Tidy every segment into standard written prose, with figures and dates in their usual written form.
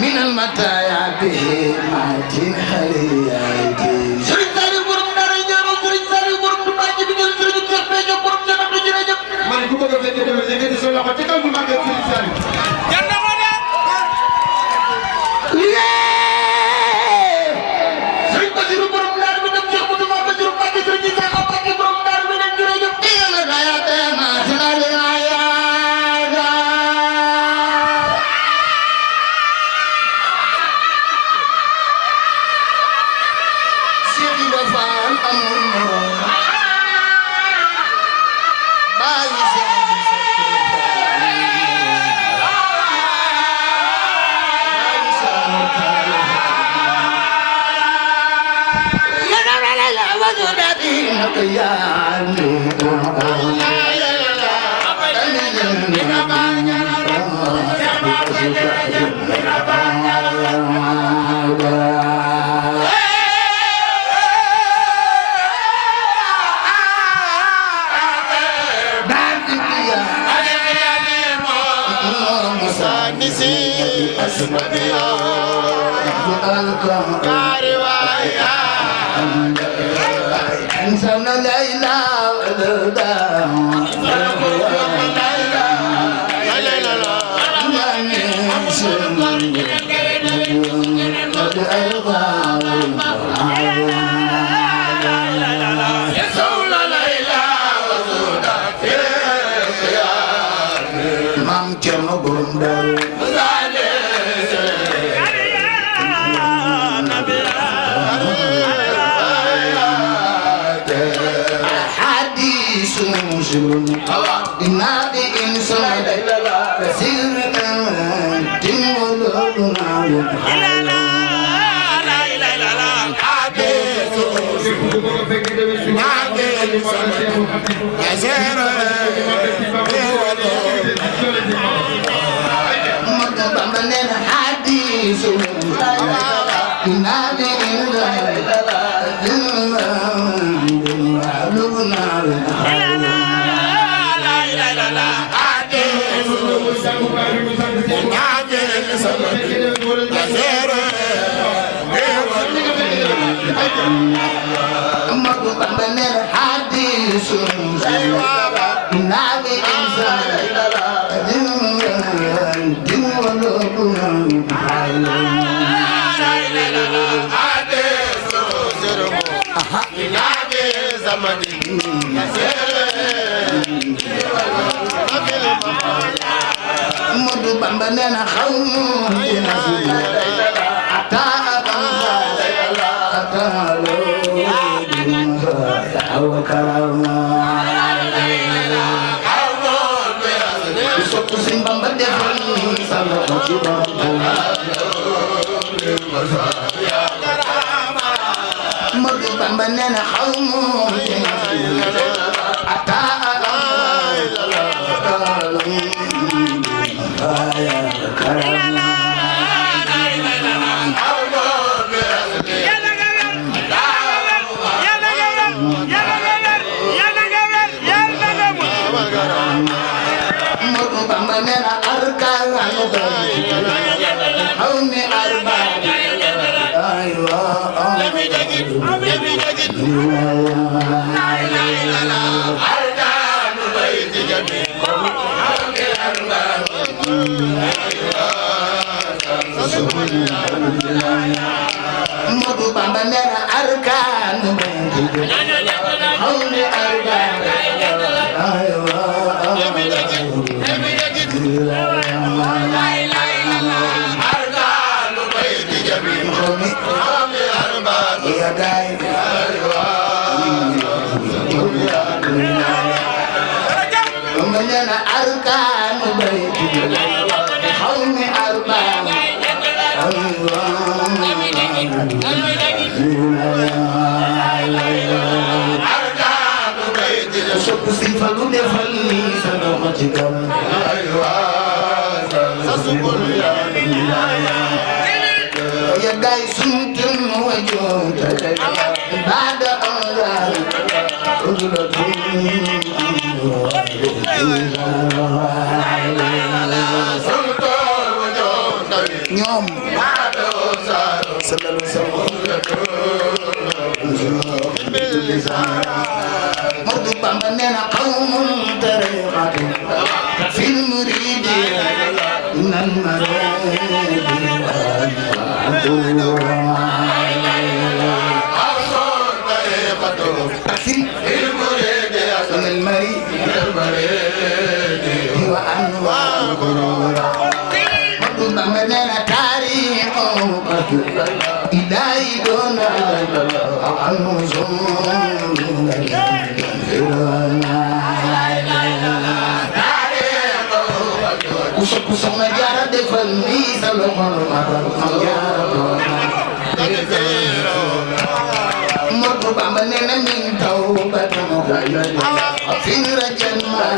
من المتاع به ماتين حرياتي سرطان برم دار جارو سرطان برم باجي بجل سرطان سرطان برم جنا بجنا جب من كوبا كفيك كده زين سولا كتير كم ما كتير سرطان جنا ولا سرطان برم دار بجم جب بجم ما بجم باجي سرطان باجي برم دار بجم جنا جب إيه لغاية تما سنالي ya day suntum wajo ñoom Modou Bamba nee na qawmun tariqatu fil muridi nan Kusuma jara defal ni salomon Modou Bamba nee na min tawbatu fi rajan ma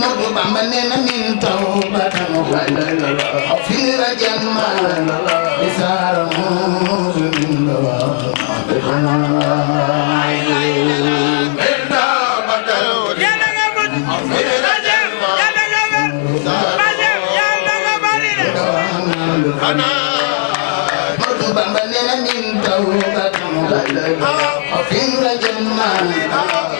Modou Bamba nee na min tawbatan fi rajan ma isara Modou Bamba nee na min tawbatan fi rajan ma isara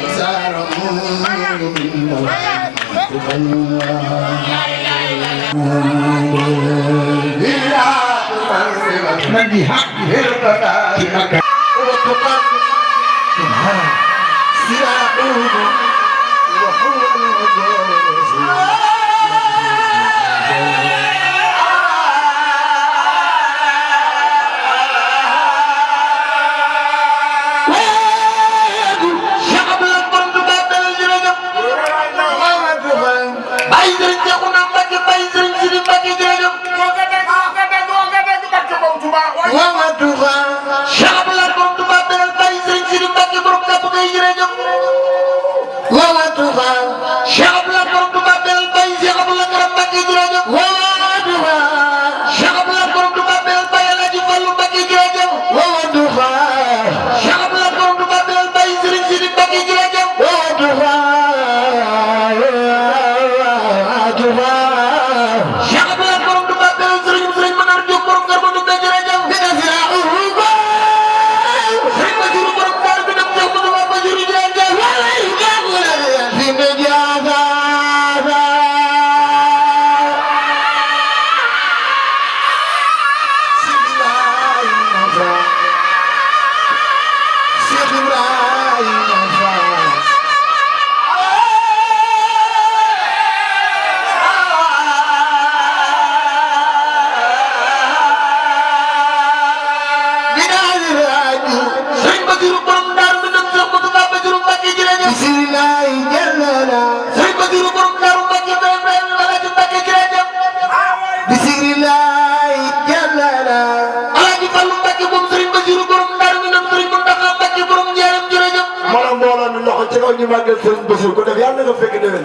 ñu màggal Sëriñ Bassirou ko def yàlla nga fekk déwén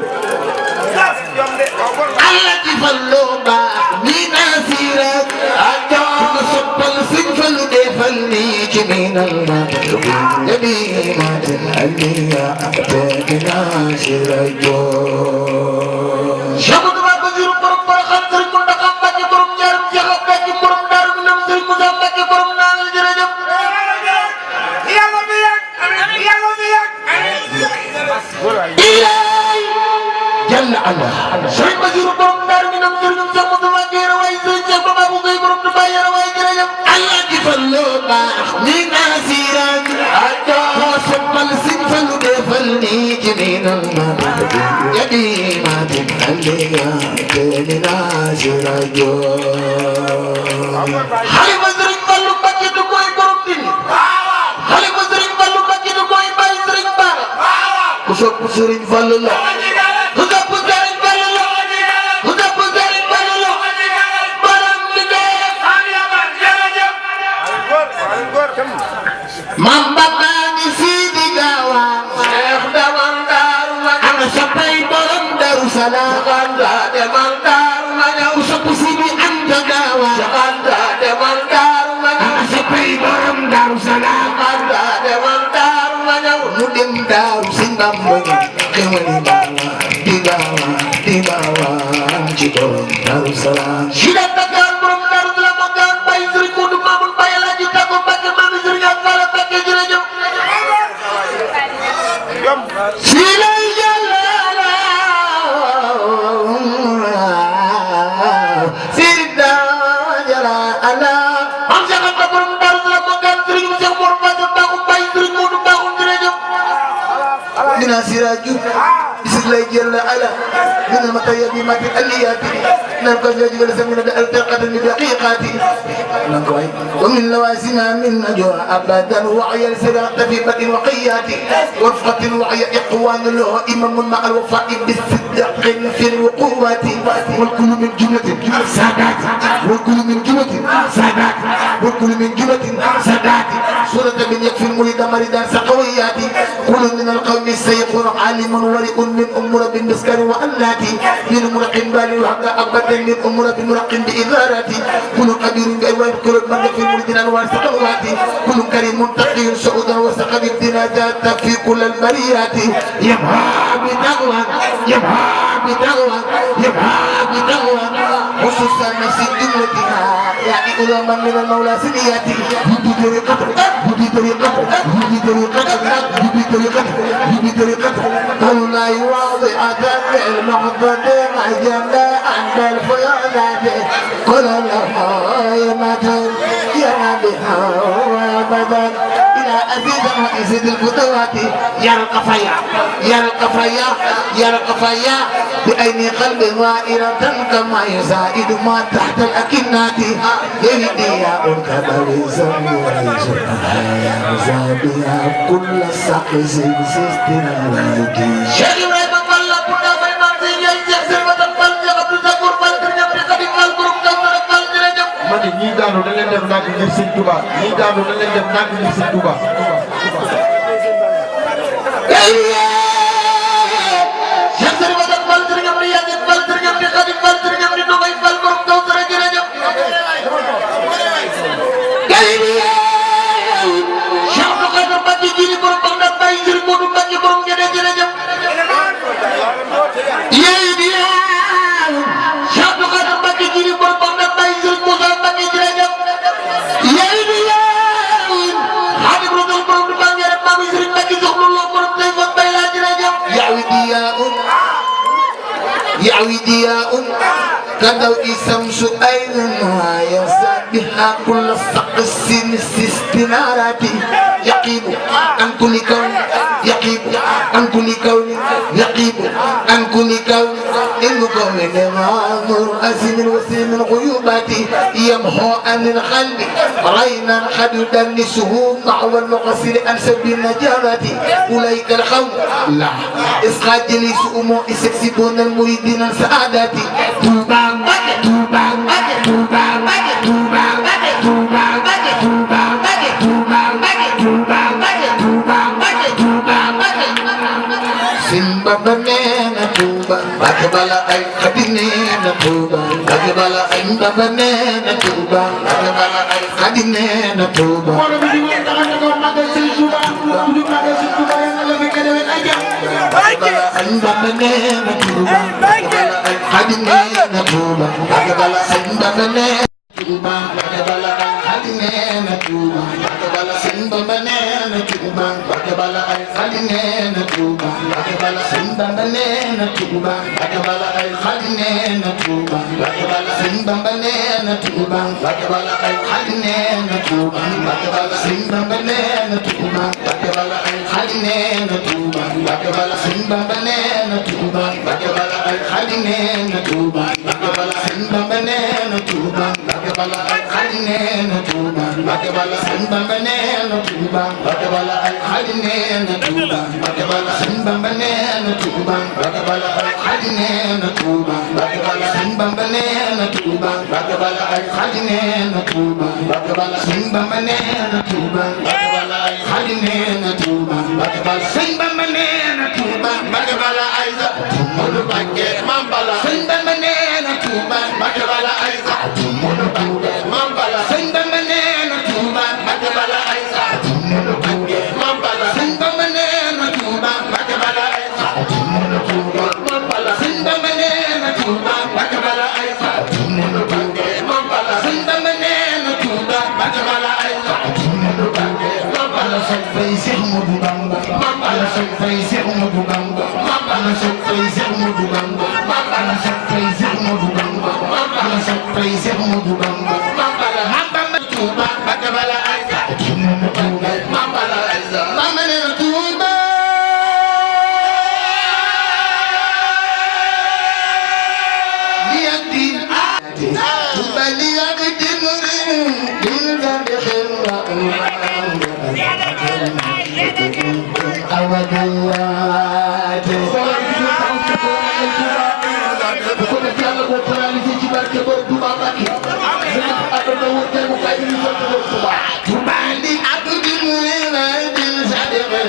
Allah ci fallu baax ni nasira ak ko soppal Sëriñ Fallu defal ni ci minal ma nabi ma aliya te nasira jo Cheikh Bassirou borom Porokhane Sëriñ Mountakha Mbacké borom ñaaram Cheikh Mbacké borom Daaru Minam Sëriñ Moussa Mbacké borom naanal jërëjëf yàlla bi yàgg yàlla bi yàgg Jalla Allah Sëriñ Bassirou borom Daaru Minam Sëriñ Cheikh Moussa Mbacké way Sëriñ Cheikh Baba bu Gueye borom Touba yara way jërëjëf Allah di fallu baax ni nasira ak ko soppal Sëriñ Fallu defal ni ci minal ma yadi ma tin aliya te nasira jo Xalifa Sëriñ Fallu Mbacké du koy borom dini Xalifa Sëriñ Fallu Mbacké du koy bàyyi Sëriñ Bara ku sopp Sëriñ Fallu la ku sopp Sëriñ Fallu la ku sopp Sëriñ Fallu la borom liggéey Mam Bamba ni Sidi Gawa Cheikh Salaam anda demal Daaru ma ñëw sopp si bi anta gaawa anda demal Daaru ma ñëw soppay borom Daaru Salaam anda demal Daaru ma ñëw mu dem Daaru si Bamba xewali baawa di baawa di baawa ci borom Daaru Salaam si la Dakar borom Daaru Salaam ma gaan bay Sëriñ Moodu Mamun Bay la ji tàggu Mbàkke maami Sëriñ ak Fala Mbàkke jërëjëf si lay jàllala Sëriñ jala ala am saxal ba borom Daaru Salaam ma gaan Sëriñ Cheikh Mor Mbàkke baaxu bay Sëriñ Moodu baaxu jërëjëf dina siraju lay jël ala min al-matayyib ma fi aliyati nan ko joji wala samina bi al-taqatan bi daqiqati nan ko way wa min lawasina min najwa abadan wa ayal sirata fi badin wa qiyati wa rifqatin wa iqwan lahu imam ma al-wafa'i bis-sidqin fi al-wuquwati wal kullu min jumlatin sadat wal kullu min jumlatin sadat wal kullu min jumlatin sadat surata min yakfi al-murid maridan saqawiyati kullu min al-qawmi sayqun alimun wari'un min أمور بالمسكن وأناتي من مرق بالي وحقا أبدا من أمور بمرق بإذاراتي كل قبير بأيوان كل من في المردنا وسقواتي كل كريم تقي سعودا وسقب الدناجات في كل البريات يبهى بتغوى يبهى بتغوى يبهى بتغوى خصوصا نفس جملتها يعني علما من المولى سنياتي بطريقته بطريقته بطريقته بطريقته بطريقته قالوا لا واضحة المحبة مجمع عند الفيضات كل الأمائمة يا بها وابدا إلى أزيد وأزيد الفتوات يرقى فيا يرقى فيا يرقى فيا بأين قلب غائرة كما يزائد ما تحت الأكنات يهدي يا أركب ويزم ويزابيها كل السقس سيستنا لكي ñi daanu da leen def ndànk ngir Sëñ Touba ñi daanu da leen def ndànk ngir Sëñ Touba يعوي ضياء كضوء الشمس أيضا يسعد بها كل السقس استنارات يقيب عن كل كون يقيب عن كل كون يقيب عن كل كون إن كون مامور أزم وسيم الغيوبات يمحو عن القلب رينا قد يدنسه معوى المقصر عن سبيل النجابات أولئك القوم لا إسقاط جليس أمو يسكسبون المريدين السعادات توبا توبا توبا توبا توبا Simba banana tuba, bakabala ay kadinena tuba, bakabala ay banana tuba, bakabala ay kadinena tuba. Moro bi di taxan ko magal ci tuba, du magal ci tuba ya la be kede wen aja. Bakabala ay banana tuba, bakabala ay kadinena tuba, bakabala ay banana tuba, bakabala ay kadinena tuba, bakabala simba banana tuba, bakabala ay kadinena tuba. Bakabala simba banana tuba, bakabala ay kadinena tuba, bakabala simba banana tuba, bakabala ay kadinena tuba, bakabala simba banana tuba, bakabala ay kadinena tuba, bakabala simba banana tuba, bakabala ay kadinena tuba, bakabala simba banana tuba, bakabala ay kadinena tuba, bakabala simba banana tuba, bakabala ay kadinena tuba, bakabala simba banana tuba, bakabala ay kadinena tuba, bakabala simba banana tuba, bakabala ay kadinena tuba, bakabala simba banana tuba, bakabala ay kadinena tuba, bakabala simba banana tuba, bakabala ay Modou Bamba ana soppay Cheikh Modou Bamba ana soppay Cheikh Modou Bamba ana soppay Cheikh Modou Bamba Mambala Touba bakabala ayza Touba Mambala ayza Mamane Touba liyadin Touba liyadin din zabi khirra awadiyate ko def yàlla ko paralysé ci barke bo Touba Mbacké aduna wote mu kay ni ko Touba Touba li abdi murina din sadiqa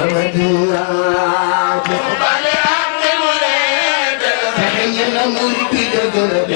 awadiyate Touba li abdi murina sayyidina muridi dëgg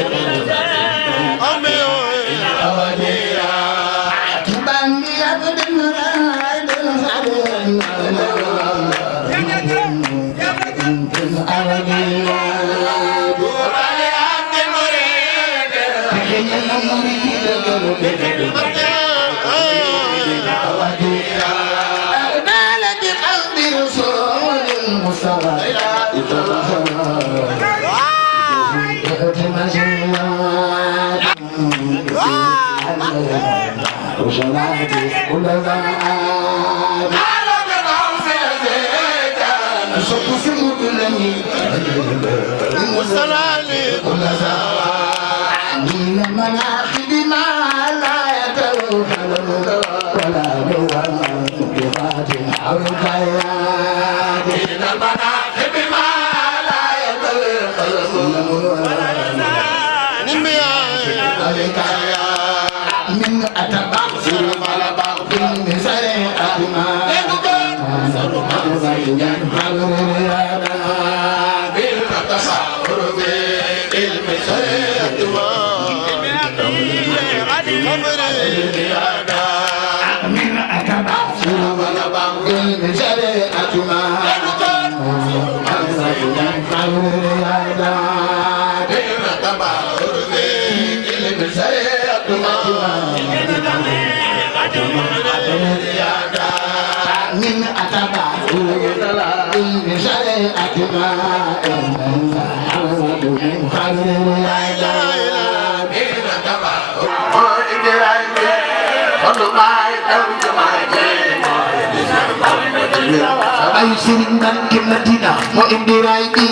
ay Serigne Mbacké Madina moo indi raay bi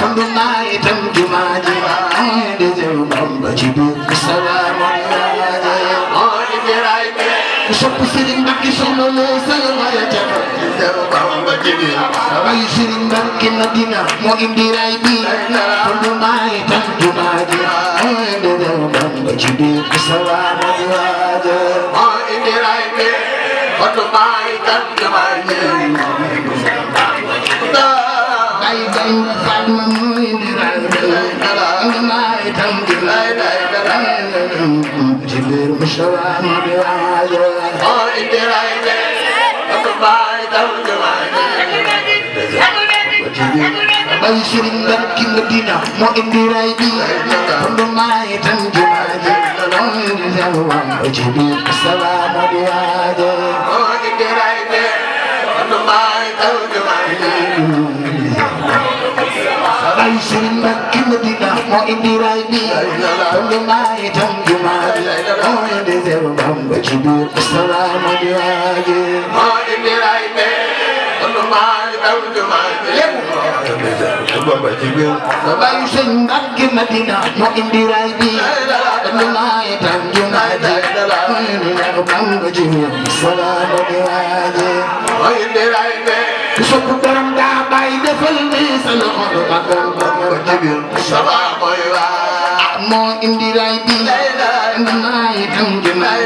fondu maay itam jumaa ji de jëw Bamba ci biir salaam moo indi raay bi ku sopp Serigne Mbacké soxna loo salama ya ca jëw Bamba ci biir ay Serigne Mbacké Madina moo indi raay bi fondu maay itam jumaa ji de jëw Bamba ci biir salaam moo indi raay bi fondu maay itam jumaa ji ay ay Fatma mooy ndiral may tam di lay ci biir musawa ma di waajo mooy ndiral may tam di ay Serigne Mbacké Madina moo indi raay bi fondu may tam di waajo ci biir musawa ma di waajo mooy ndiral fondu may tam di waajo ay Serigne Mbacké Madina moo indi raay bi fondu maay tam jumaa ji moo indi Seex Bamba ci biir salaama di waaje moo indi raay bi fondu maay tam jumaa ji Seex Bamba ci biir ay Serigne Mbacké Madina moo indi raay bi fondu maay tam jumaa ji moo indi Seex Bamba ci biir salaama di waaje moo indi raay bi ku sopp borom daa bàyyi defal ni sa loxo magal Bamba ci biir sama mooy waa moo indi raay bi maay tam jumaa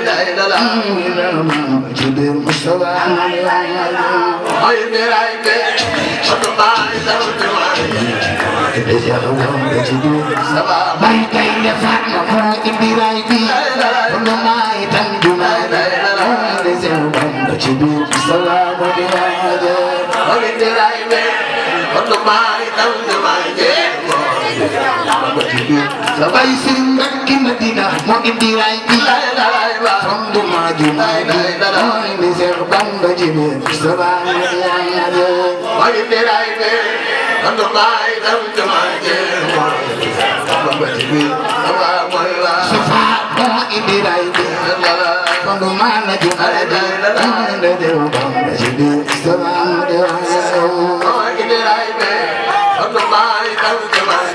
ci biir Mustafa moo indi raay bi maay tam jumaa ci biir bay tay le Fatma moo indi raay bi maay tam jumaa ci biir Mustafa moo indi raay bi fondu maay tam jumaa ji Sabay Sëriñ Mbàkke Madina moo indi raay bi fondu ma jumaay mooy ni Seex Bamba ci biir sabaa mooy indi raay bi fondu maay dam jumaay mooy Seex Bamba ci biir sabaa mooy Safa moo indi raay bi fondu maa na jumaay mooy ni Seex Bamba ci biir sabaa mooy indi raay bi fondu maay dam jumaay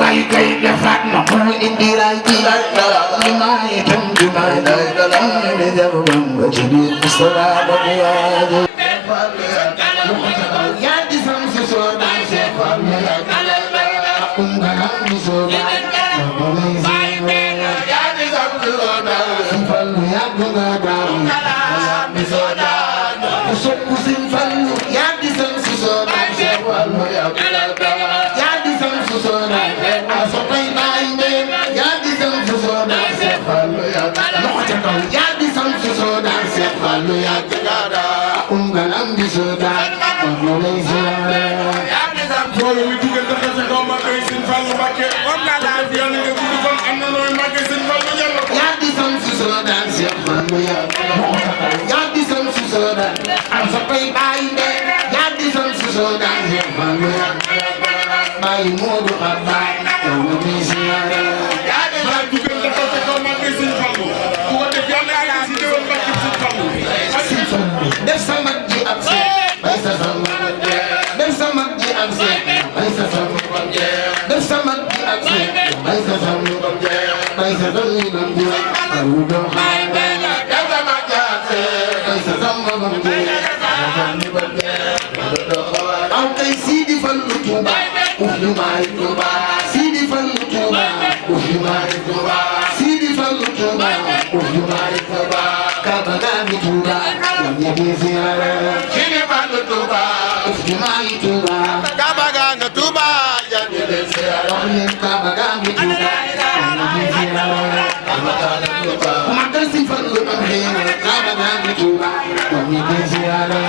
bay kay defaat ma moo indi raay bi li maa itam jumaay ne jabu Bamba ci biir salaam ak yaaje yaa di sam si soo daan see fal mi ungalam mi soo daan yaa di sam si soo daan si fal mi yàgg nga daan ungalam mi soo daan sokku sin fal yaa di sam si soo daan see fal mi yàgg nga daan def sa mag ji ak seet bay sa sama def sa mag ji ak seet bay sa sama def sa mag ji ak seet bay sa sama bay sa sama lu do xaay def sa mag ji ak seet bay sa sama aw kay Sidi Fallu Tuuba uf ñu maay Tuuba Sidi Fallu Tuuba uf ñu maay Tuuba Sidi Fallu Tuuba uf ñu maay Tuuba Kaba gaa ngi Tuuba Sidi Fallu Tuuba uf ñu maay Tuuba Kaba gaa nga Tuuba jàngi leen siyaare wax leen Kaba gaa ngi Tuuba magal si Fallu am xéewal Kaba gaa ngi Tuuba jàngi leen siyaare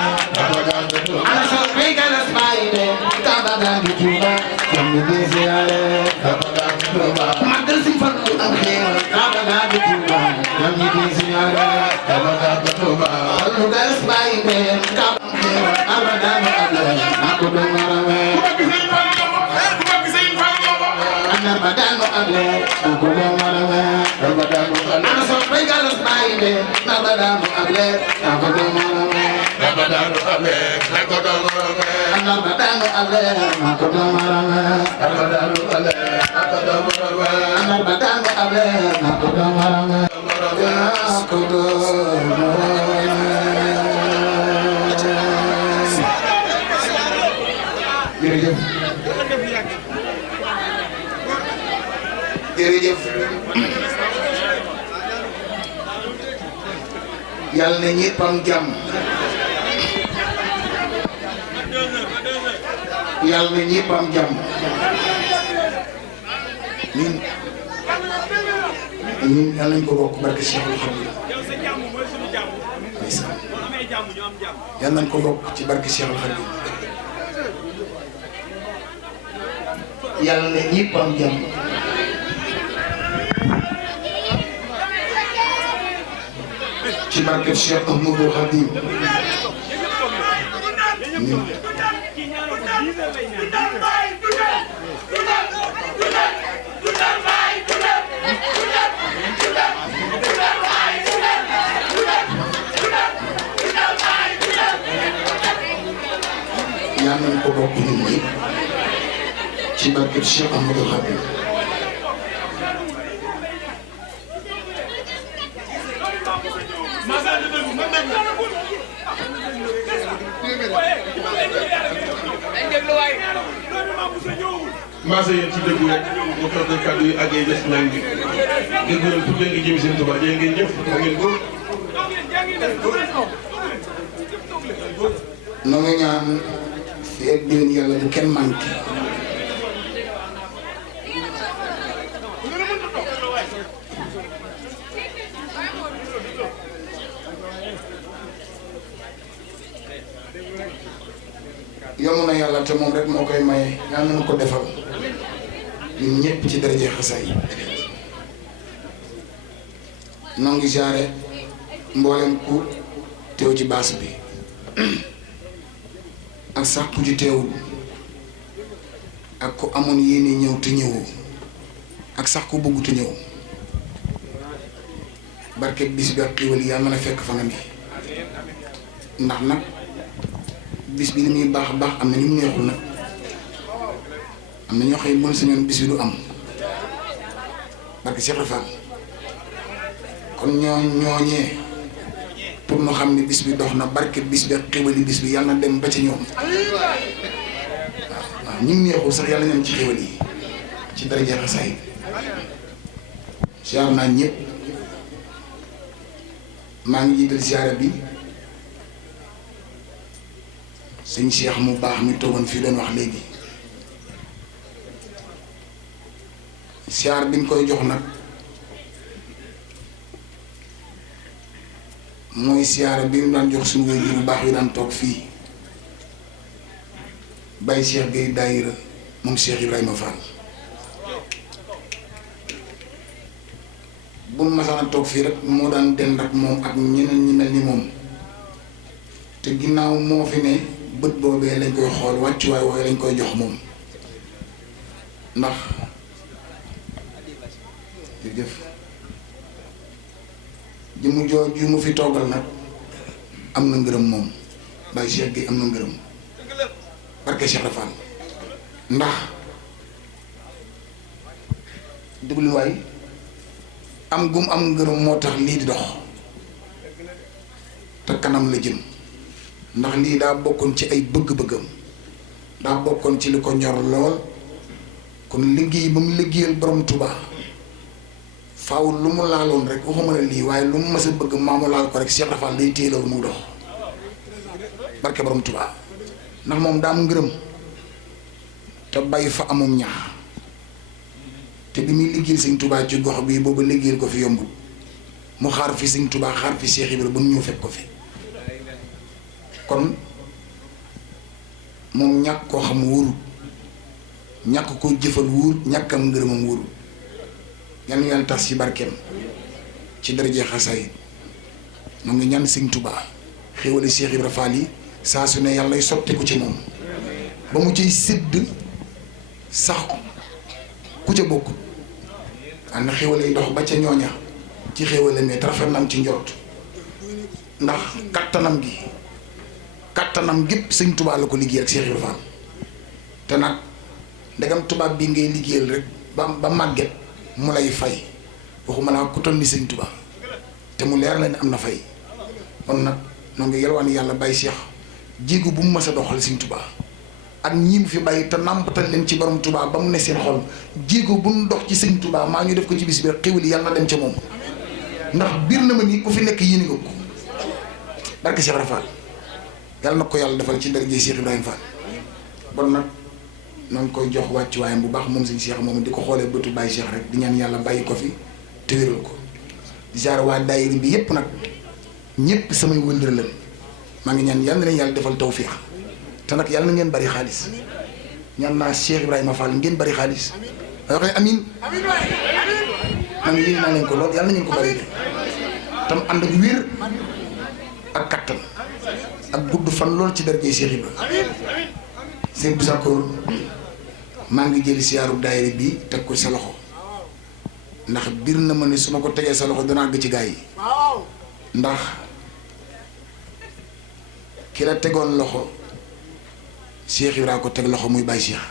ana so rey galas baay de Kaba gaa ngi Tuuba jàngi leen siyaare magal si Fallu am xéewal Kaba gaa ngi Tuuba jàngi leen siyaare Fallu galas baay de Kaba xéewal Kaba gaa ngi ako do ngarawe ana badano able ako do ngarawe ana so rey galas baay de Kaba gaa ngi able ako do ngarawe badano able ako do ngarawe ana badano able ako do ngarawe badano able ako do ngarawe ana badano able ako do ngarawe ako do jërëjëf jërëjëf yàlla na ñépp am jàmm yàlla na ñépp am jàmm ñun yàlla nañ ko bokk barke Cheikhul Khadim yàlla nañ ko bokk ci barke Cheikhul Khadim yàlla na ñépp am jàmm ci barke Cheikh Ahmadou Khadim yàlla nañ ko bokk ñun ñi ci barke Cheikh Ahmadou Khadim maase yéen ci dëggu rek mu toog ak kàddu yi àggee des nañ bi dëggu leen pour ngeen jëm seen Tuubaa jërë ngeen jëf da ngeen góor na nga ñaan fi ak déwén yàlla bu kenn manqué yomb na yàlla te moom rek moo koy maye yàlla nañu ko defal ñun ñëpp ci daraje xasaay noo ngi jaare mboolem ku teew ci baas bi ak sax ku ci teewul ak ku amoon yéene ñëw te ñëwoo ak sax ku bëgg te ñëw barke bis bi ak xiiwal yi yàlla mën a fekk fa nga ne ndax nag bis bi li muy baax baax am na ñu mu neexul nag am na ñoo xam ne bon sañoon bis bi du am barke Cheikh Rafal kon ñooñee pour ñu xam ne bis bi dox na barke bis bi ak xiiwal yi bis bi yàlla na dem ba ci ñoom waaw ñu mu neexul sax yàlla ñoom ci xiiwal yi ci daraja xasaay siyaar naa ñëpp maa ngi jiital siyaara bi sëñ Cheikh mu baax mi toogoon fii doon wax léegi siyaar bi ñu koy jox nag mooy siyaara bi ñu daan jox suñu wéy bu baax yi daan toog fii Baye Cheikh Gueye daayira moom Cheikh Ibrahima Fall bu masaan toog fii rek moo daan dend ak moom ak ñeneen ñi mel ni moom te ginnaaw moo fi ne bët boobee lañ koy xool wàccuwaay wooyu lañ koy jox moom ndax jërëjëf jëmu jooj yu mu fi toogal nag am na ngërëm moom Baye Cheikh gi am na ngërëm barke Cheikh Rafal ndax déglu waay am gum am ngërëm moo tax lii di dox te kanam la jëm ndax lii daa bokkoon ci ay bëgg-bëggam daa bokkoon ci li ko ñor lool kon liggéey ba mu liggéeyal borom Touba faaw lu mu laaloon rek waxuma la lii waaye lu mu mës a bëgg maamu laal ko rek Cheikh Rafal day téye loolu muy dox barke borom Touba ndax moom daa am ngërëm te bàyyi fa amum ñax te bi muy liggéeyal sëñ Touba ci gox bii boobu liggéeyal ko fi yombul mu xaar fi sëñ Touba xaar fi Cheikh Ibrahima ba mu ñëw fekk ko fi kon moom ñàkk koo xam wóorul ñàkk koo jëfal wóor ñàkkam ngërëmam wóorul yal na yàlla tas ci barkeem ci daraje xasaay moo ngi ñaan sëñ Touba xéwale Cheikh Ibrahima Fall yi saa su ne yàlla lay sotteeku ci moom ba mu ciy sédd sax ku ca bokk am na xéwale yi dox ba ca ñooña ci xéwale mais rafet na am ci njort ndax kattanam gépp sëñ Touba la ko liggéey ak Cheikh Ibrahima Fall te nag ndegam tubaab bi ngay liggéeyal rek ba màgget mu lay fay waxuma laa ku toll ni sëñ Touba te mu leer la ne am na fay kon nag noo ngi yalwaan yàlla bàyyi Cheikh jéego bu mu mës a doxal sëñ Touba ak ñi mu fi bàyyi te nàmpatal leen ci borom Touba ba mu ne seen xol jéego bu mu dox ci sëñ Touba maa ñu def ko ci bis bi xéwal yi yàlla na dem ca moom ndax biir na ma ni ku fi nekk yéene nga ko barke Cheikh Rafal yàlla na ko yàlla defal ci daraje Cheikh Ibrahima Fall bon nag noo ngi koy jox wàccuwaayam bu baax moom sëñ Cheikh moom di ko xoolee bëtu bàyyi Cheikh rek di ñaan yàlla bàyyi ko fi te wéral ko di jaar waa daayira bi yépp nag ñépp samay wëndër lan maa ngi ñaan yàlla na leen yàlla defal tawfiix te nag yàlla na ngeen bari xaalis ñaan naa Cheikh Ibrahima Fall ngeen bari xaalis da waxee amin man yéen naa leen ko lool yàlla na ngeen ko bari tam ànd ak wér ak kattan ak gudd fan lool ci darajee Cheikh Ibrahima sëñ bu Sakkoor maa ngi jëli siyaaru daayira bi teg ko sa loxo ndax biir na ma ne su ma ko tegee sa loxo danaa gëj ci gaa yi ndax ki la tegoon loxo Cheikh Ibrahima ko teg loxo muy Baye Cheikh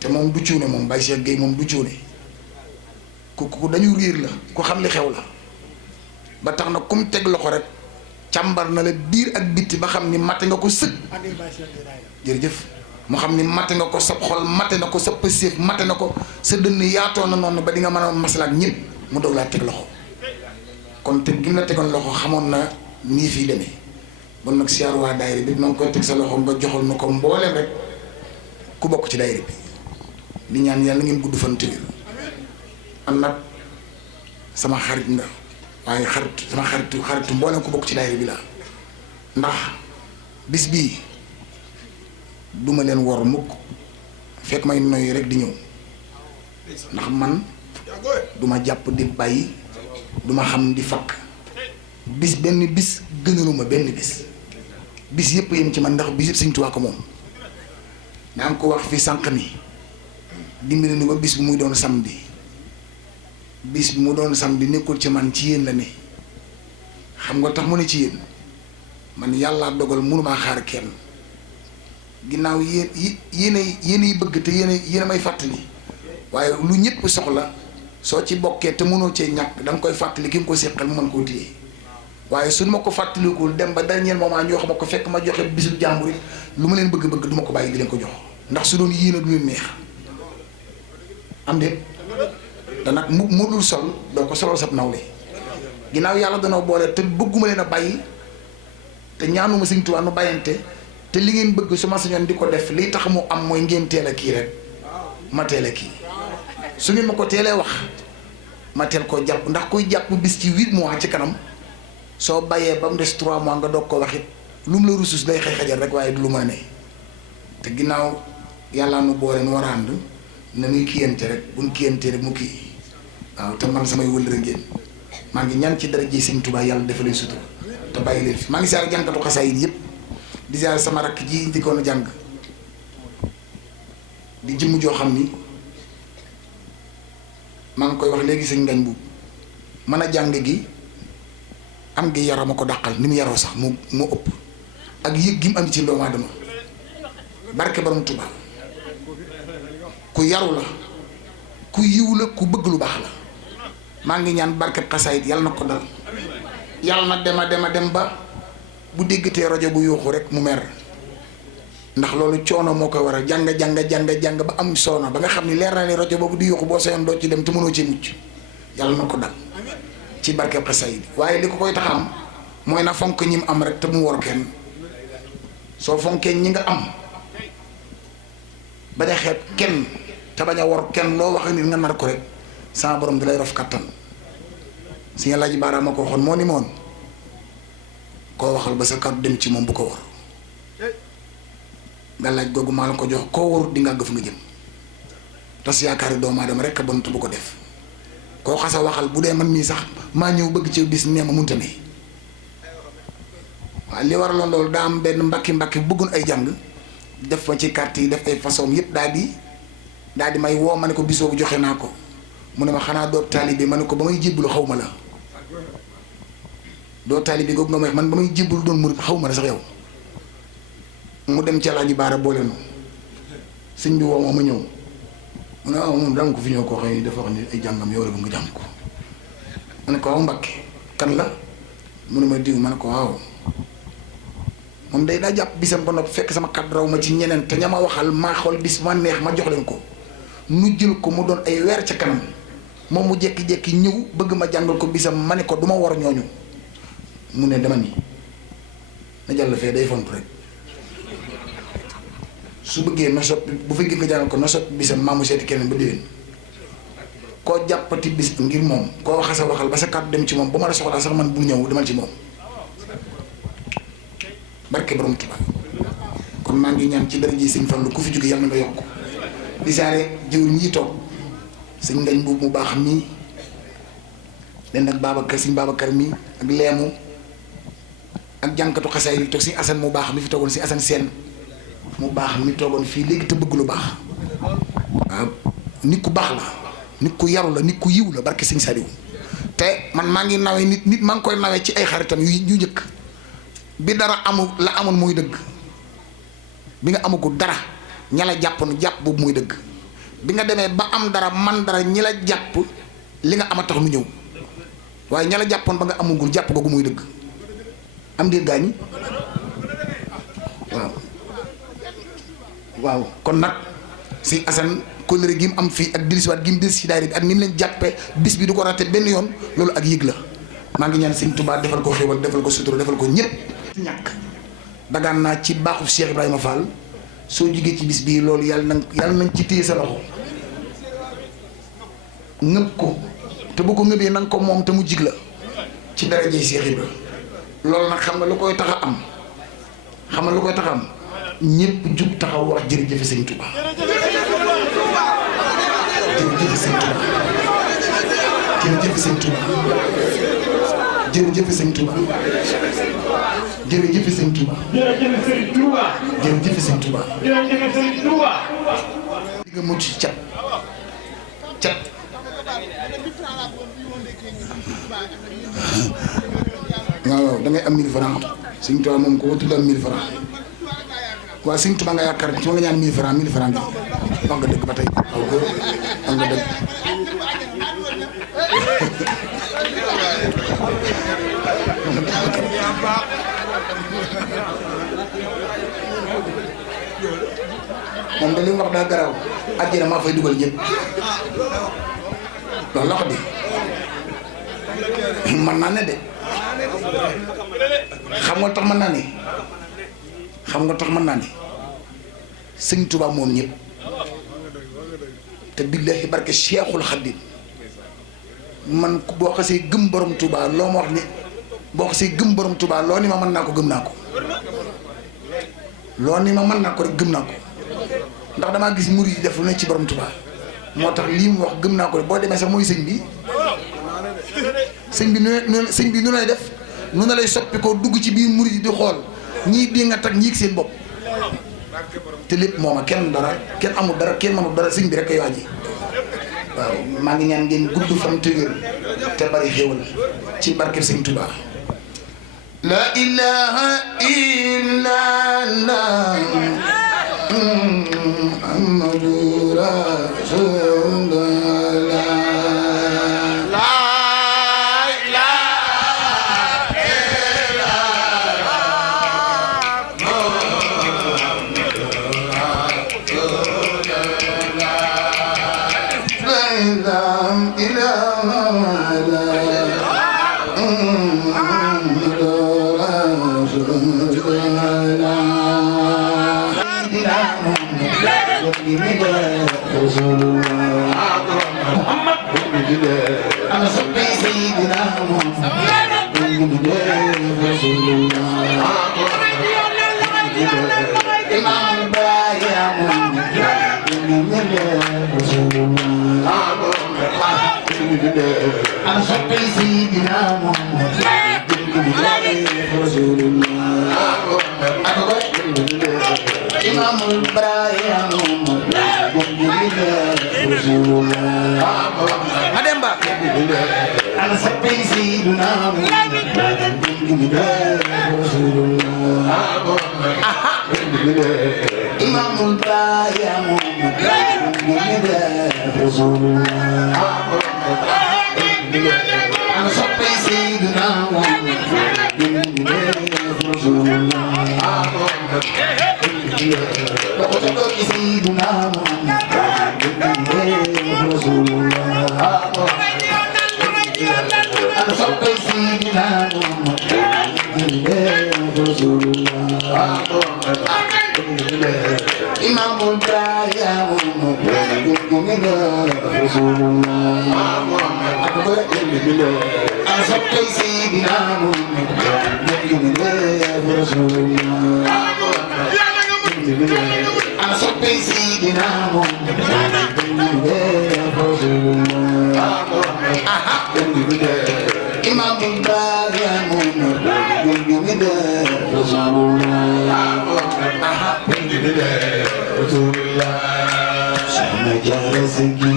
te moom du cuune moom Baye Cheikh Gueye moom du cuune ku dañu riir la ku xam li xew la ba tax na kum teg loxo rek càmbar na la biir ak bitti ba xam ni matte nga ko sëg jërëjëf mu xam ni matte nga ko sa xol matte na ko sa pëseef matte na ko sa dënn yaatoo na noonu ba di nga mën a masalaat ñëpp mu doog laa teg loxo kon teg gi mu la tegoon loxo xamoon na nii fii demee bon nag siyaar waa daayira bi noonu koy teg sa loxo nga joxal na ko mbooleem rek ku bokk ci daayira bi di ñaan yàlla ngeen gudd fan tëwér am nag sama xarit nga waaye sama xaritu mboolem ku bokk ci daayira bi la ndax bis bii duma leen wor mukk fekk may noy rek di ñëw ndax man duma jàpp di bàyyi duma xam di fakk bis benn bis gënaluma benn bis yëpp yem ci man ndax bis yëpp Sëñ Tuubaa ko moom naa ko wax fi sànq ni dimbali ni ba bis bu muy doon samedi bis bi mu doon samedi nekkul ci man ci yéen la ne xam nga tax mu ne ci yéen man yàlla dogal mënumaa xaar kenn ginnaaw yéen yi bëgg te yéen may fàttali waaye lu ñëpp soxla soo ci bokkee te mënoo cee ñàkk da nga koy fàttali ki nga ko séqal mu mën koo téye waaye suñu ma ko fàttalikul dem ba dernier moment ñu wax ma ko fekk ma joxe bisu jàmbur it lu ma leen bëgg-bëgg du ma ko bàyyi di leen ko jox ndax su doon yéen a du leen neex am déet te nag mu dul sol doo ko solal sab nawle ginnaaw yàlla danoo boole te bëgguma leen a bàyyi te ñaanuma Sëñ Tuubaa nu bàyyante te li ngeen bëgg su ma sañoon di ko def li tax mu am mooy ngeen teel a kii rek ma teel a kii su ngeen ma ko teelee wax ma teel koo jàpp ndax kuy jàpp bis ci 8 mois ci kanam soo bàyyee ba mu des 3 mois nga doog ko wax it lu mu la rusus day xajal rek waaye du lu ma ne te ginnaaw yàlla nu boole nu war a ànd na nuy kiyante rek buñ kiyante rek mu kii waaw te man samay wëllëre ngeen maa ngi ñaan ci dara ji Sëñ Tuubaa yàlla dafa leen sutura te bàyyi leen fi maa ngi siyaare jànkatu xasaayid yëpp di siyaare sama rakk ji njëkkoon a jàng di jëmm joo xam ni maa ngi koy wax léegi sëñ ngañ bu mën a jàng gi am gi yarama ko dàqal ni mu yaroo sax mu ëpp ak yëg gi mu am ci doomu aadama barke borom Tuubaa ku yaru la ku yiw la ku bëgg lu baax la maa ngi ñaan barke xasaayid yàlla na ko dal yàlla na dem ba bu déggatee rajo bu yuuxu rek mu mer ndax loolu coono moo koy war a jàng ba am soono ba nga xam ni leer na ne rajo boobu di yuuxu boo sayoon doo ci dem te mënoo ci mucc yàlla na ko dal ci barke xasaayid waaye li ko koy tax am mooy na fonk ñi mu am rek te mu wor kenn soo fonkee ñi nga am bañ a xeeb kenn te bañ a wor kenn loo wax nit nga nar ko rek sama borom di lay rof kattan si nga laaj baaraam ma ko waxoon moo ni moon koo waxal ba sa kàddu dem ci moom bu ko wor nga laaj googu maa la ko jox koo warut di nga gëf nga jëm tas yaakaari doomu aadama rek a bon te bu ko def koo xasa waxal bu dee man mii sax maa ñëw bëgg ci bis nee ma munta ne waaw li waraloon loolu daa am benn mbakki bëggoon ay jàng def ma ci carte yi def ay façon yëpp daal di may woo ma ne ko bisoo bu joxe naa ko mu ne ma xanaa doo taalibe ma ne ko ba may jébbalu xaw ma la doo taalibe googu nga may man ba may jébbalu doon murit xaw ma la sax yow mu dem ci Alaaji Baara boole nu sëñ bi woo ma ñëw mu ne waaw moom danga ko fi ñëw koo xam ne dafa wax ni ay jàngam yow la ba nga jàng ko ma ne ko waaw Mbàkke kan la mu ne ma diw ma ne ko waaw moom day daa jàpp bisam ba noppi fekk sama kàddu raw ma ci ñeneen te ña ma waxal maa xool bis ma neex ma jox leen ko nu jël ko mu doon ay weer ca kanam moom mu jekki-jekki ñëw bëgg ma jàngal ko bisam ma ne ko du ma war ñooñu mu ne dama ni na jàll fee day fontu rek su bëggee na soppi bu fekkee nga jàngal ko na soppi bisam maamu seeti keneen ba déwén koo jàppati bis ngir moom koo waxa sa waxal ba sa kàddu dem ci moom ba ma la soxlaa sax man bul ñëw demal ci moom barke borom Tuubaa kon maa ngi ñaan ci dara ji Sëñ Fallu ku fi jóge yàlla na nga yokk di saare jiw ñii toog sëñ ngañ bu mu baax mii den ak Babacar sëñ Babacar mii ak leemu ak jànkatu xasaay yi toog si Assane mu baax mi fi toogoon si Assane Sène mu baax mi toogoon fii léegi te bëgg lu baax waaw nit ku baax la nit ku yaru la nit ku yiw la barke sëñ Saliou te man maa ngi nawee nit maa ngi koy nawee ci ay xaritam yu njëkk bi dara amul la amoon muy dëgg bi nga amagul dara ña la jàppoon jàpp boobu muy dëgg bi nga demee ba am dara man dara ñi la jàpp li nga ama tax nu ñëw waaye ña la jàppoon ba nga amagul jàpp googu muy dëgg am déet gaañi waaw kon nag si Assane kóllëre gi mu am fii ak dilisiwaat gi mu dis si daayira bi ak ni mu leen jàppe bis bi du ko raté benn yoon loolu ak yëg la maa ngi ñaan Sëñ Tuubaa defal ko xéwal defal ko sutura defal ko ñëpp ñàkk dagaan naa ci baaxu Cheikh Ibrahima Fall soo jugee ci bis bii loolu yàlla nañ ci téye sa loxo ngëb ko te bu ko ngëbee na nga ko moom te mu jig la ci darajey Cheikh Ibra loolu nag xam nga lu koy tax a am ñëpp jug taxaw wax jërëjëf sëñ Touba jërëjëf sëñ Touba jërëjëf sëñ Touba jërëjëf sëñ Touba jërëjëf sëñ Touba jërëjëf sëñ Touba di nga mucc cat waaw da ngay am 1000 francs sëñ Touba moom ko tudd am 1000 francs waaw sëñ Touba nga yaakaar ci ma nga ñaan 1000 francs gi wax nga dëgg ba tey waaw ko wax nga dëgg moom de li mu wax daa garaw àjjana maa fay dugal ñëpp loolu la ko di mën naa ne de xam nga tax mën naa ne sëñ Touba moom ñëpp te billahi barke Cheikhul Khadim man boo xasee gëm borom Touba loo ma wax ni boo xasee gëm borom Touba loo ni ma mën naa ko gëm naa ko loo ni ma mën naa ko rek gëm naa ko ndax damaa gis murid yi def lu ne ci borom Touba moo tax lii mu wax gëm naa ko boo demee sax mooy sëñ bi nu lay def nu na lay soppi ko dugg ci biir murid yi di xool ñii di nga tag ñii seen bopp te lépp mooma kenn dara kenn amul dara kenn mënul dara sëñ bi rek ay waaji waaw maa ngi ñaan ngeen gudd fan te wér te bari xéwal ci barkeb sëñ Touba la ilaha illa allah muhammadu rasulullah أنا صبي سيدنا محمد إمام مبايع أنا صبي سيدنا محمد رسول الله إمام البرايع رسول الله Ademba ana sabbi sayyiduna Rasulullah Imamul Baya Muhammad Rasulullah ana sabbi sayyiduna Rasulullah sayyiduna Rasulullah أنا صبي سيدنا محمد رسول الله إمام البرايا محمد رسول الله أنا صبي سيدنا محمد رسول الله أنا صبي سيدنا محمد رسول الله إمام الباري محمد رسول الله رسول الله سمع جرسكي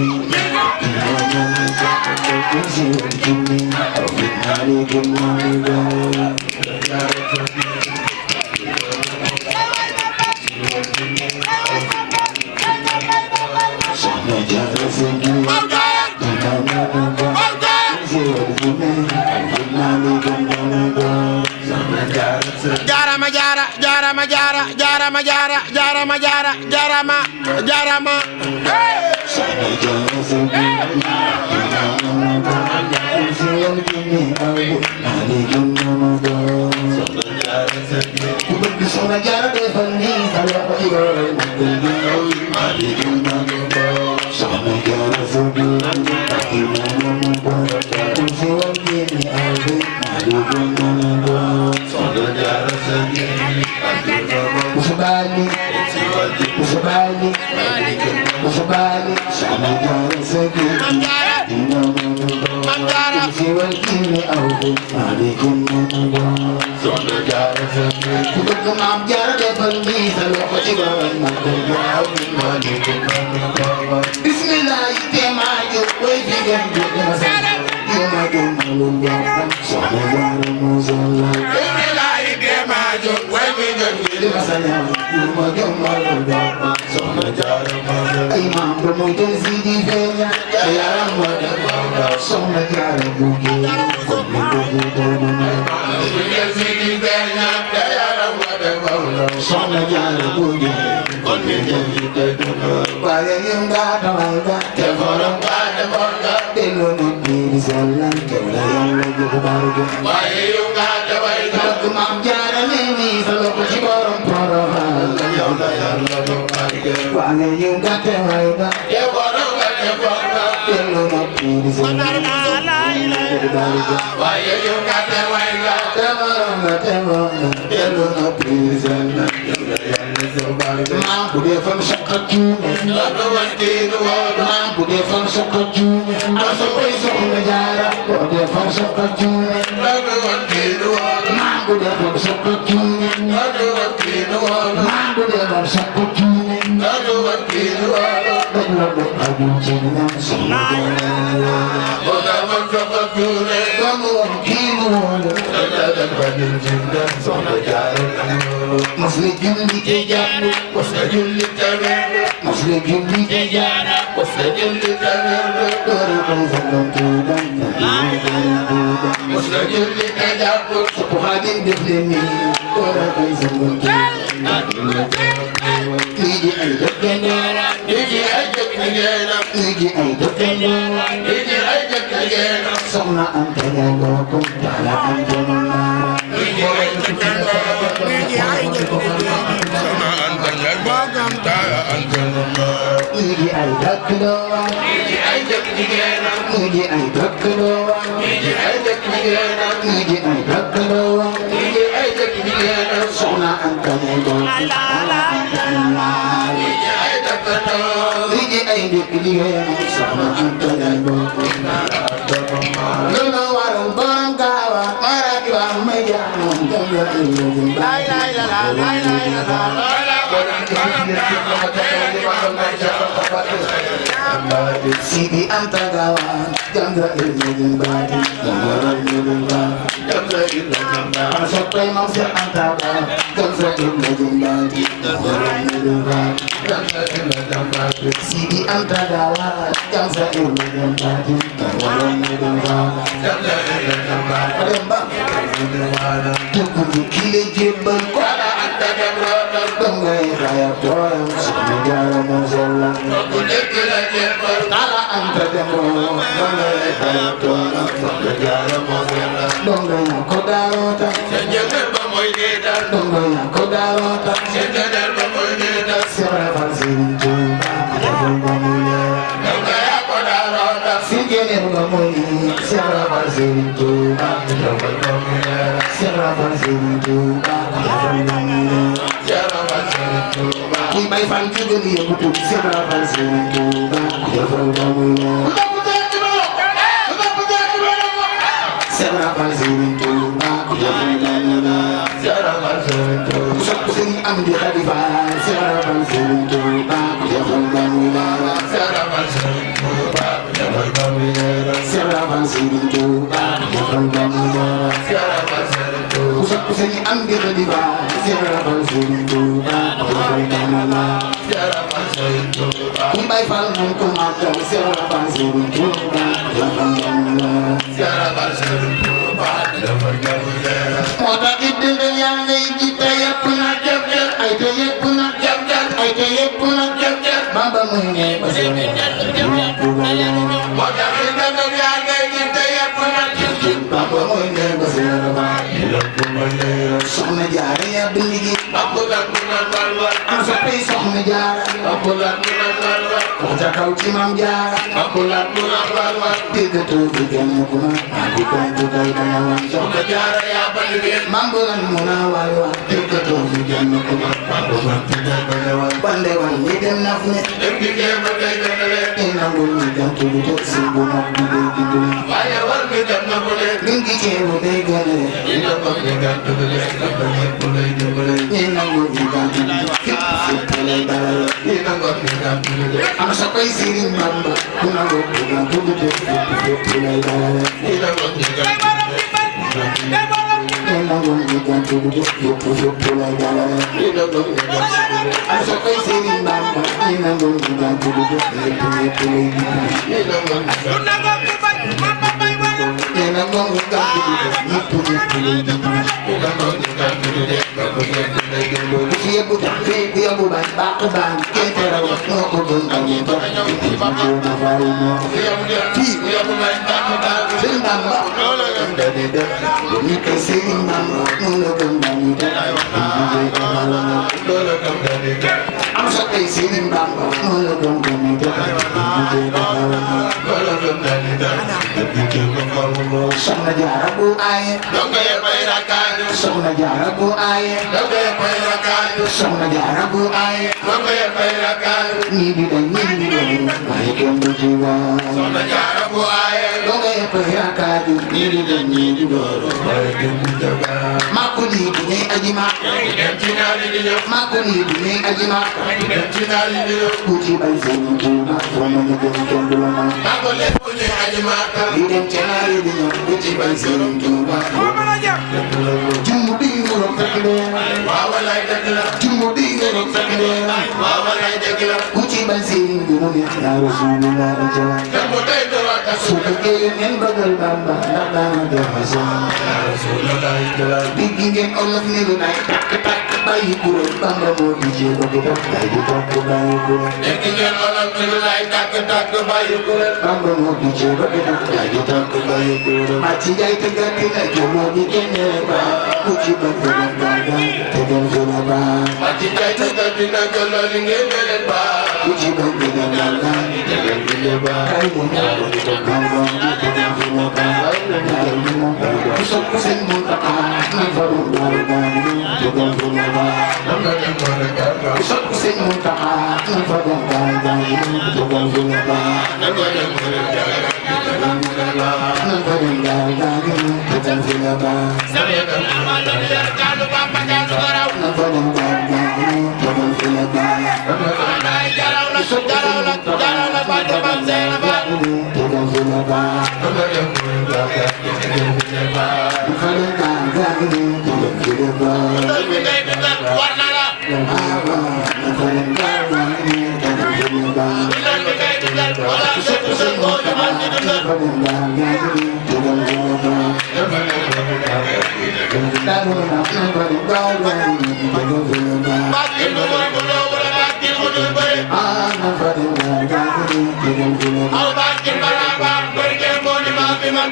Jarama Bye. Sidi Antagawan, Ganga Ilmudin Badi, Ganga Ilmudin Badi, Ganga Ilmudin Badi, Asokay Mamsa Antagawan, Ganga Ilmudin Badi, Ganga Ilmudin Badi, Ganga Ilmudin Badi, Sidi Antagawan, Ganga Ilmudin Badi, Ganga Ilmudin Badi, Ganga Ilmudin Badi, Adembang Ilmudin Badi, Tukudu Kile Jibban, Kuala Antagawan, Ganga Raya Doyam, Sumigara Mazala, Tukudu Kile Jibban, Kala Antagawan, Ganga Raya Doyam, Sumigara Mazala, Ganga Kodarota, Senjata Bamoyeda, Ganga Kodarota, Senjata Bamoyeda, Seravan Zinju, Bamoyeda, Ganga Kodarota, Senjata Bamoyeda, Seravan Zinju, Bamoyeda, Seravan Zinju, Bamoyeda, Seravan Zinju, Bamoyeda, Fan Kigeli Butu, Seravan Zinju, Bamoyeda, Seravan Zinju, Amdi Khalifa, Seravan Zinju, Bamoyeda, Seravan Zinju, Bamoyeda, Seravan Zinju, Bamoyeda, Seravan Zinju, Kusani Amdi Khalifa, Seravan Zinju, Bamoyeda, Seravan Zinju, Kumbai Falmun Kumata, Seravan Zinju, Bamoyeda, Seravan Zinju, Bamoyeda. Moda idil yang kita ya puna jab jab, ay teye puna jab jab, ay teye puna jab jab, bamba munye basene. Moda idil yang kita ya puna jab jab, bamba munye basene. Soxna Jaara ya biligi, babulat munal walwal, am soppay Soxna Jaara, babulat munal walwal, ko ca kaw ci Maam Jaara, babulat munal walwal, digatu digen ko ma, di ko dugay dawan. Soxna Jaara ya biligi, mambulan munal walwal, digatu digen ko ma, babulat dugay dawan. Bande wan ni dem naf ne, dem dige ba day dale, ina ngul ni dem tu to simbu nak dige dige. Waye war mi dem na ko le, ngi teewu day gane ina mag ñi gàttu de dafa ñëpp lay dimbale ñi nangu ñi gàttu fépp fépp lay dalal ina mag ñi gàttu de am sa koy Sëriñ Bamba ku nangu ñi gàttu de fépp fépp lay dalal ina mag ñi gàttu de ñi nangu ñi gàttu de fépp fépp lay dalal ina mag ñi gàttu de am sa koy Sëriñ Bamba ñi nangu ñi gàttu de fépp fépp lay dalal ina mag ñi gàttu Ena ngongo gàttu de ñëpp ñëpp lay dalal ina mag ñi gàttu de dafa ñëpp lay dimbale fi yëpp tax fii di yëpp bañ bàq bañ kenn teral moo ko gën a ñu toog fii Sëriñ Bamba ñu koy Sëriñ Bamba moo la gën a ñu toog am sa koy Sëriñ Bamba moo la gën a ñu toog soxna Jaara bu aaye soxna Jaara bu aaye soxna Jaara bu aaye ñii di dañ ñii di dañ waaye kenn du ci wax Soxna Jaara bu aaye donga yëpp yaakaar ñii di dañ ñii di door waaye kenn du ca baax makku lii di ñuy aji ma dem ci naari di ñëw makku lii di ñuy aji ma dem ci naari di ñëw ku ci bay seen tuuma foo na ñu gën kenn du la ma ako lépp ñuy aji maaka di dem ca naari di ñëw ku ci bay seen tuuma jumbu di ngoro fekk dee waaw walaay dëgg la jumbu di ngoro fekk dee waaw walaay dëgg la ku ci bay seen tuuma yaa Rasulullah jala te mu tey dara ka su fekkee yu ngeen bëggal Bamba ndax daana joxe seen Rasulullah jala digg ngeen olof ni lu nay takk takk bàyyi kuréel Bamba moo di jéem a gëtal day di takk bàyyi kuréel dégg ngeen olof ni lu lay tàkk tàkk bàyyi kuréel Bamba moo di jéem a gëtal day di takk bàyyi kuréel ma ci jaay te gàtti na jëmoo di génne ba ku ci bëgg dem Bamba te dem gën a baax ma ci jaay te kat dina gëloo li ngeen leen baax ku ci bëgg dem Bamba te dem gën a baax kay mu ñëw Bamba te dem gën a baax kay mu ñëw ku sopp seen Muntaxa na faru Bamba te dem gën a baax dama dem ma ne kàlla ku sopp seen Muntaxa na faru Bamba te dem gën a baax dama dem ma ne kàlla na faru Bamba te dem gën a baax dama dem ma ne kàlla Bamba Jaanu Garaw na faru Bamba te dem gën a baax Jaraw la ba demal seen ba te dem gën a baax dama dem ma ne kàlla te dem gën a baax na faru Bamba te dem gën a baax dal bi ngay bindal war na la na faru Bamba te dem gën a baax dal bi ngay bindal wala lépp seen moo di man di dundal na faru Bamba te dem gën a baax dama dem ma ne kàlla te dem gën a na faru Bamba te dem gën a baax baat yi mu mooy mu loo wala baat yi mu dul bëri na faru Bamba te dem gën a baax aw baat yi balaa baax bëri ngeen moo di maa fi man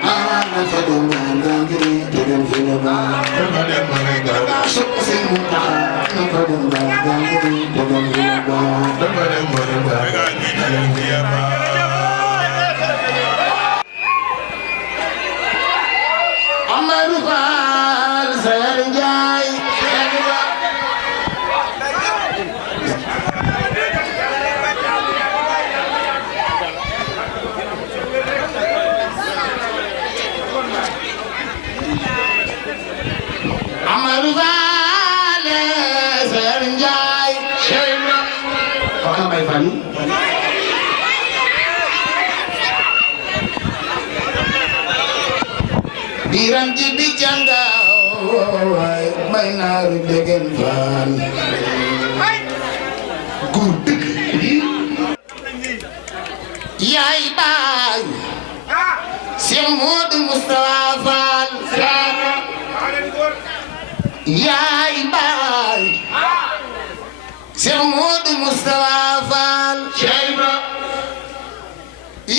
na faru Bamba te dem gën a baax dama dem ma ne kàlla sopp seen Muntaxa na faru Bamba te dem gën a baax dama dem ma ne kàlla te dem gën a baax Amadou Fall Seyar Njaay Amadou Fall Seyar Njaay Cheikh Kaka Mbaye Fall biram ji bi janga waay bay naaru degen Fall góor dëgg yaay baay Cheikh Modou Moustapha Fall yaay baay Cheikh Modou Moustapha Fall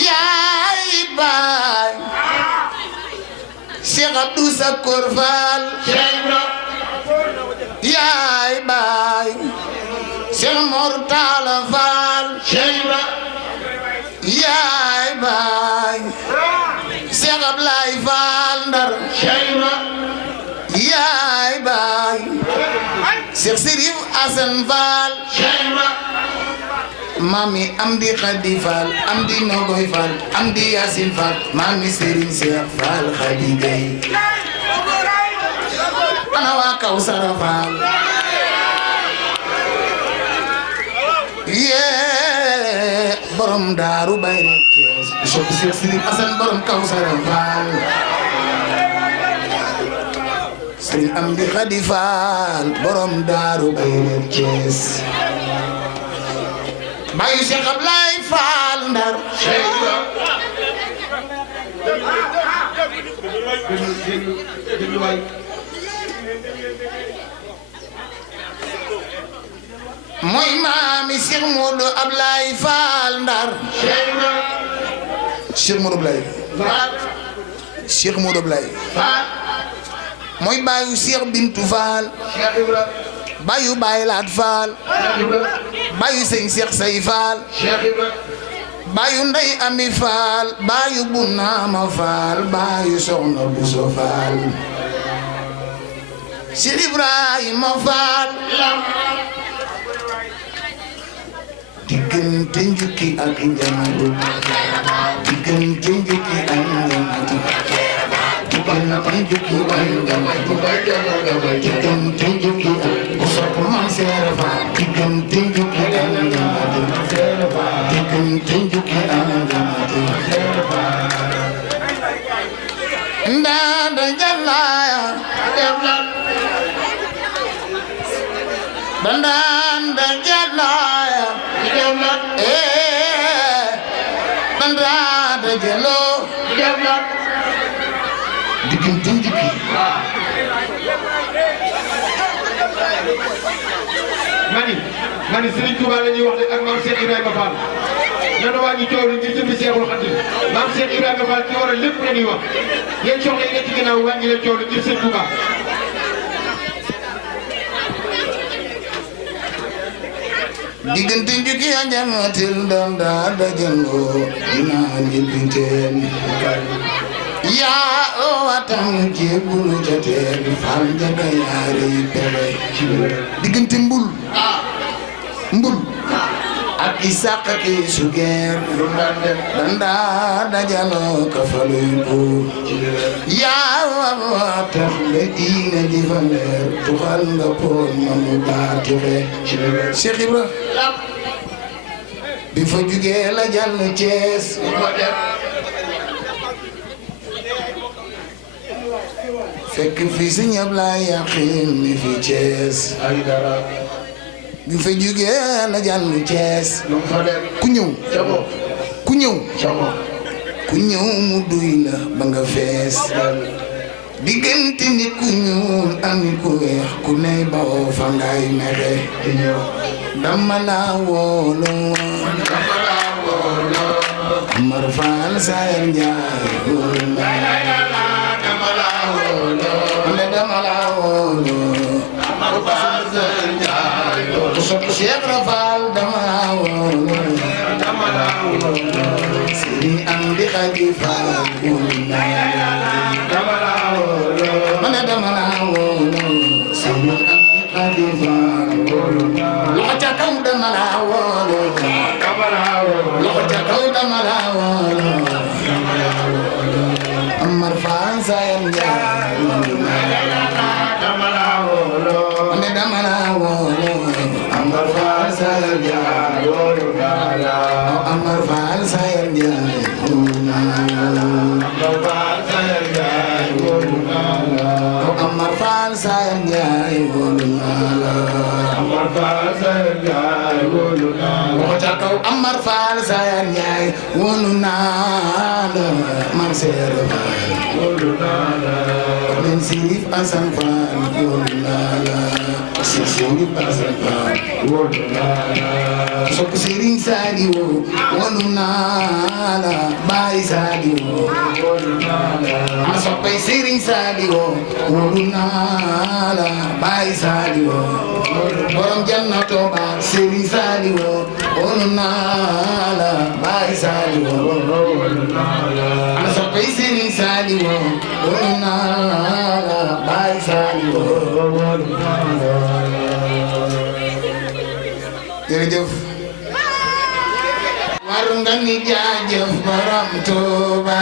yaay baay Cheikh Abdou Sakour Fall yaay baay Cheikh Mortala Fall yaay baay Cheikh Ablaye Fall Ndar yaay baay Cheikh Sirif Assane Fall mami Amdi Khady Fall Amdi Nogoy Fall Amdi Yacine Fall mami Serigne Cheikh Fall Khady Gueye ana waa Kawsara Fall yee borom Daaru Bayre Thiès Bishop Cheikh Serigne Assane borom Kawsara Fall Serigne Amdi Khady Fall borom Daaru Bayre Thiès Bayu Cheikh Ablaye Fall Ndar mooy maami Cheikh Modou Ablaye Fall Ndar Cheikh Modou Ablaye Cheikh Modou Ablaye mooy bayu Cheikh Bintou Fall bayu Baye Laat Fall bayu Sëñ Cheikh Say Fall bayu Ndey Ami Fall bayu Bunama Fall bayu Soxna Bousso Fall Cheikh Ibrahima Fall diggante njukki ak njamatu diggante njukki ak njamatu diggante njukki ak njamatu diggante njukki ak sopp Maam Seera Fall diggante njukki ak njamatu diggante njukki ak njamatu ndanda jalaya bandanda jalaya bandanda jalo diggante njukki mani Serigne Touba la ñuy wax de ak Maam Cheikh Ibrahima Fall nanu wàññi coow li ngir jëmmi Cheikhul Khadim Maam Cheikh Ibrahima Fall ci war a lépp la ñuy wax yéen soxla yi nekk ci ginnaaw wàññi leen coow li ngir Serigne Touba diggante njukki ak njamatil danda dajango dinaa ñibbiteen yaa o watam jébulu jateen Fall njaga yaare yi pexe diggante mbul ak Isaac ak Sugeer danda dajalo ka faluy buur yaa wa tax ba diine di fa leer tuxal nga poon ma mu baatire Cheikh Ibra bi fa jugee la jàll Thiès fekk fii si ñëpp laa yàqin mi fi Thiès ay dara bi fa jugee la jàll Thiès ku ñëw mu duy la ba nga fees diggante nit ku ñuul ak nit ku weex ku ne bawoo fa ngay mexe dama la woolo Amar Fall Sayar Njaay dama la woolo Amar Fall Sayar Njaay sopp Cheikh Rafal dama la woolo Serigne Amdi Khady Fall dama la woolo Serigne Amdi Khady Fall loxo ca kaw dama la woolo loxo ca kaw dama la woolo Amar Fall Sayar Njaay dama la woolo Amar Fall Sayar Njaay Amar Fall Sayar Njaay Amar Fall Sayar Njaay loxo ca kaw Amar Fall Sayar Njaay wóolu naa la Maam Seera Fall leen Sirif Assane Fall wóolu naa la Sirif Assane Fall wóolu naa la sopp Serigne Saliou wóolu naa la Baye Saliou wóolu naa la ana soppay Serigne Saliou wóolu naa la Baye Saliou borom Jannato ba Serigne Saliou wóolu naa la Baye Saliou ana soppay Serigne Saliou wóolu naa la Baye Saliou jërëjëf war nga ni jaajëf borom Tuuba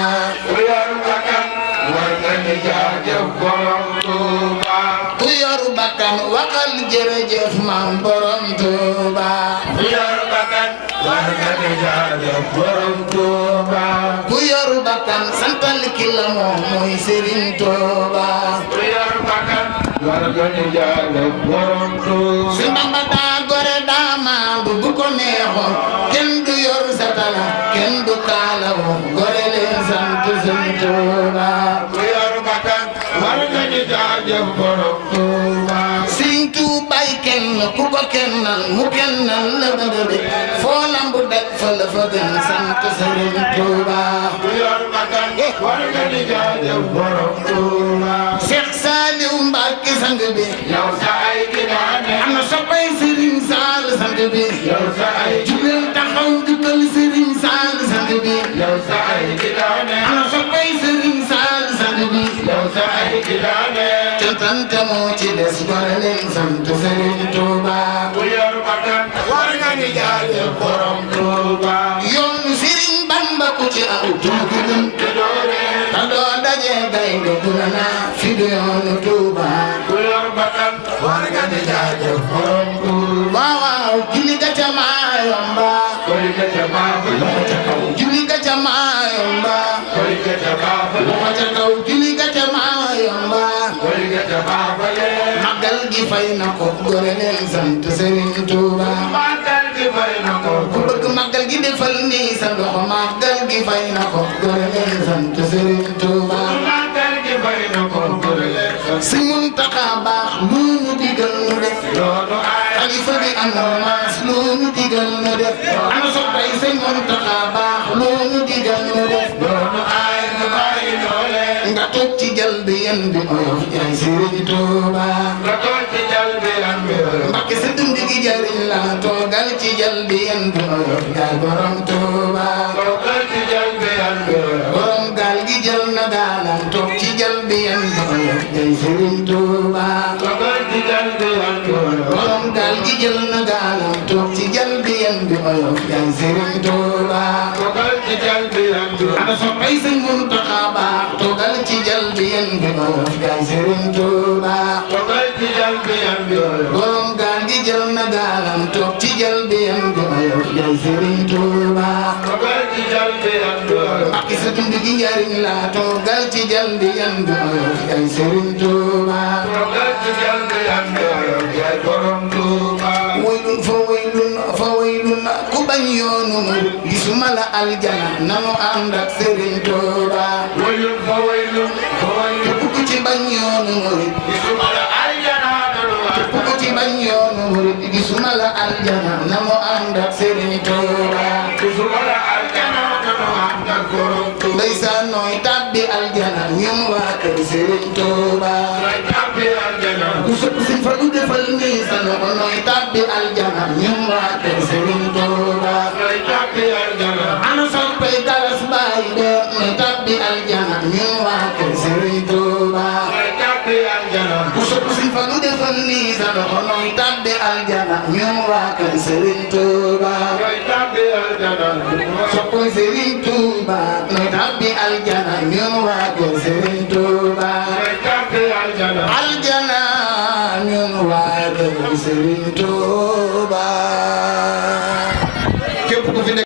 ku yor bakkan war nga ni jaajëf borom Tuuba ku yor bakkan waxal jërëjëf maam borom Tuuba ku yor bakkan war nga ni jaajëf borom Tuuba ku yor bakkan santal ki la moom mooy Serigne Touba ku yor bakkan war nga ni jaajëf borom Tuuba si Bamba daa gore daa maandu bu ko neexoon kenn du yor satala kenn du kaalawo gore leen sant Serigne Touba ku yor bakkan war nga ni jaajëf borom Tuuba Serigne Touba yi kenn ku ko kennal mu kennal la bëgg foo lambu daj fa la fa gën sant Serigne Touba ku yor bakkan war nga ni jaajëf borom Tuuba Cheikh Saliou Mbacké sang bi yow sa ay gidaane am na soppay Serigne Sall sang bi yow sa ay jubeel taxaw jukkal Serigne Sall sang bi yow sa ay gidaane am na soppay Serigne Sall sang bi yow sa ay gidaane cantante moo ci des gore leen sant Serigne Touba ku yor bakkan war nga ni jaajëf borom Tuuba yoonu Serigne Bamba ku ci aw tuuti gën te doore ta doo daje gaynde dula na fi du yoonu Touba ku yor bakkan war nga ni jaajëf borom Tuuba waaw waaw julli ga ca Maayomba koy ga ca baafa loxo ca kaw julli ga ca Maayomba koy ga ca baafa loxo ca kaw julli ga ca Maayomba koy ga ca baafa magal gi fay na ko gore leen sant Serigne Touba magal gi fay na ko ku bëgg magal gi defal nii sa loxo magal gi fay na ko gore leen sant Serigne Touba magal gi fay na ko gore leen si Muntaxa baax lu ñu digal nu def loolu ay xalifa bi amul maas lu ñu digal nu def ana soppay si Muntaxa baax lu ñu digal nu def loolu ay nu bàyyi loole nga toog ci jal bi yen bi oyof jaay Serigne Touba nga toog ci jal bi am bi Mbacké sa dund gi jariñ la toogal ci jal bi yen bi oyof jaay borom Touba toogal ci jal bi am bi borom gaal gi jël na gaalam toog ci jal bi yen bi oyof jaay Serigne Touba toogal ci jal bi am bi borom gaal gi jël na gaalam toog ci jal bi yen bi oyof jaay Serigne Touba toogal ci jal bi am bi ana soppay Sëñ Muntaxa baax toogal ci jal bi yen bi oyof jaay Serigne Touba toogal ci jal bi am bi borom gaal gi jël na gaalam toog ci jal bi yen bi oyof jaay Serigne Touba toogal ci jal bi am bi Mbacké sa dund gi njariñ la toogal ci jal bi yen bi oyof jaay Serigne Touba toogal ci jal bi am bi yaay borom Tuuba waylun fa waylun ku bañ yoonu murid gisuma la aljana nanu ànd ak Serigne Touba waylun fa waylun képp ku ci bañ yoonu murid gisuma la aljana nanu képp ku ci bañ yoonu murid gisuma la aljana nanu ànd ak Serigne Touba gisuma la aljana nanu ànd ak borom Tuuba ndeysaan nooy tàbbi aljana ñun waa kër Serigne Touba yaay tàbbi aljana ku sopp si fa lu defal nii sa loxo nooy tàbbi aljana ñun waa kër Serigne Touba yaay tàbbi aljana ana soppay galas baay de nooy tàbbi aljana ñun waa kër Serigne Touba yaay tàbbi aljana ku sopp si fa lu defal nii sa loxo nooy tàbbi aljana ñun waa kër Serigne Touba yaay tàbbi aljana soppay Serigne Touba nooy tàbbi aljana ñun waa kër Serigne Touba yaay tàbbi aljana aljana ñun waa kër Serigne Touba